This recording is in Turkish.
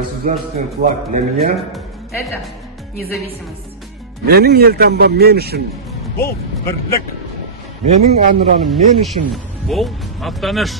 Государственный флаг для меня. Это независимость. Mening eltambam men uchun. Бұл бірлік, Mening anuranim men uchun. бұл мақтаныш.